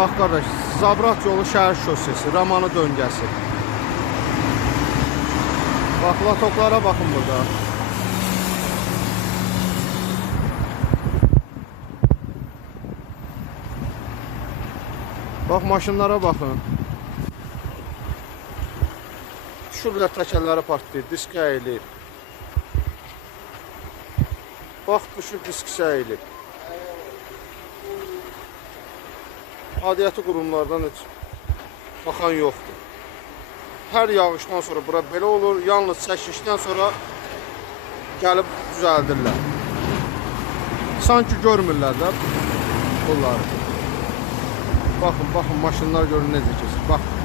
Bax qardaş, Zabrat yolu şəhər şosesi, Ramanı döngəsi. Bax, latoklara baxın burada. Bax, maşınlara baxın. Düşürlər, təkərləri partlayır, disk əyilir. Bax, düşür, disk əyilir. Adiyyəti qurumlardan heç baxan yoxdur. Hər yağışdan sonra bura belə olur. Yalnız çəkişdən sonra gəlib düzəldirlər. Sanki görmürlər də bunları. Baxın, baxın, maşınlar görün necə keçir. Bax.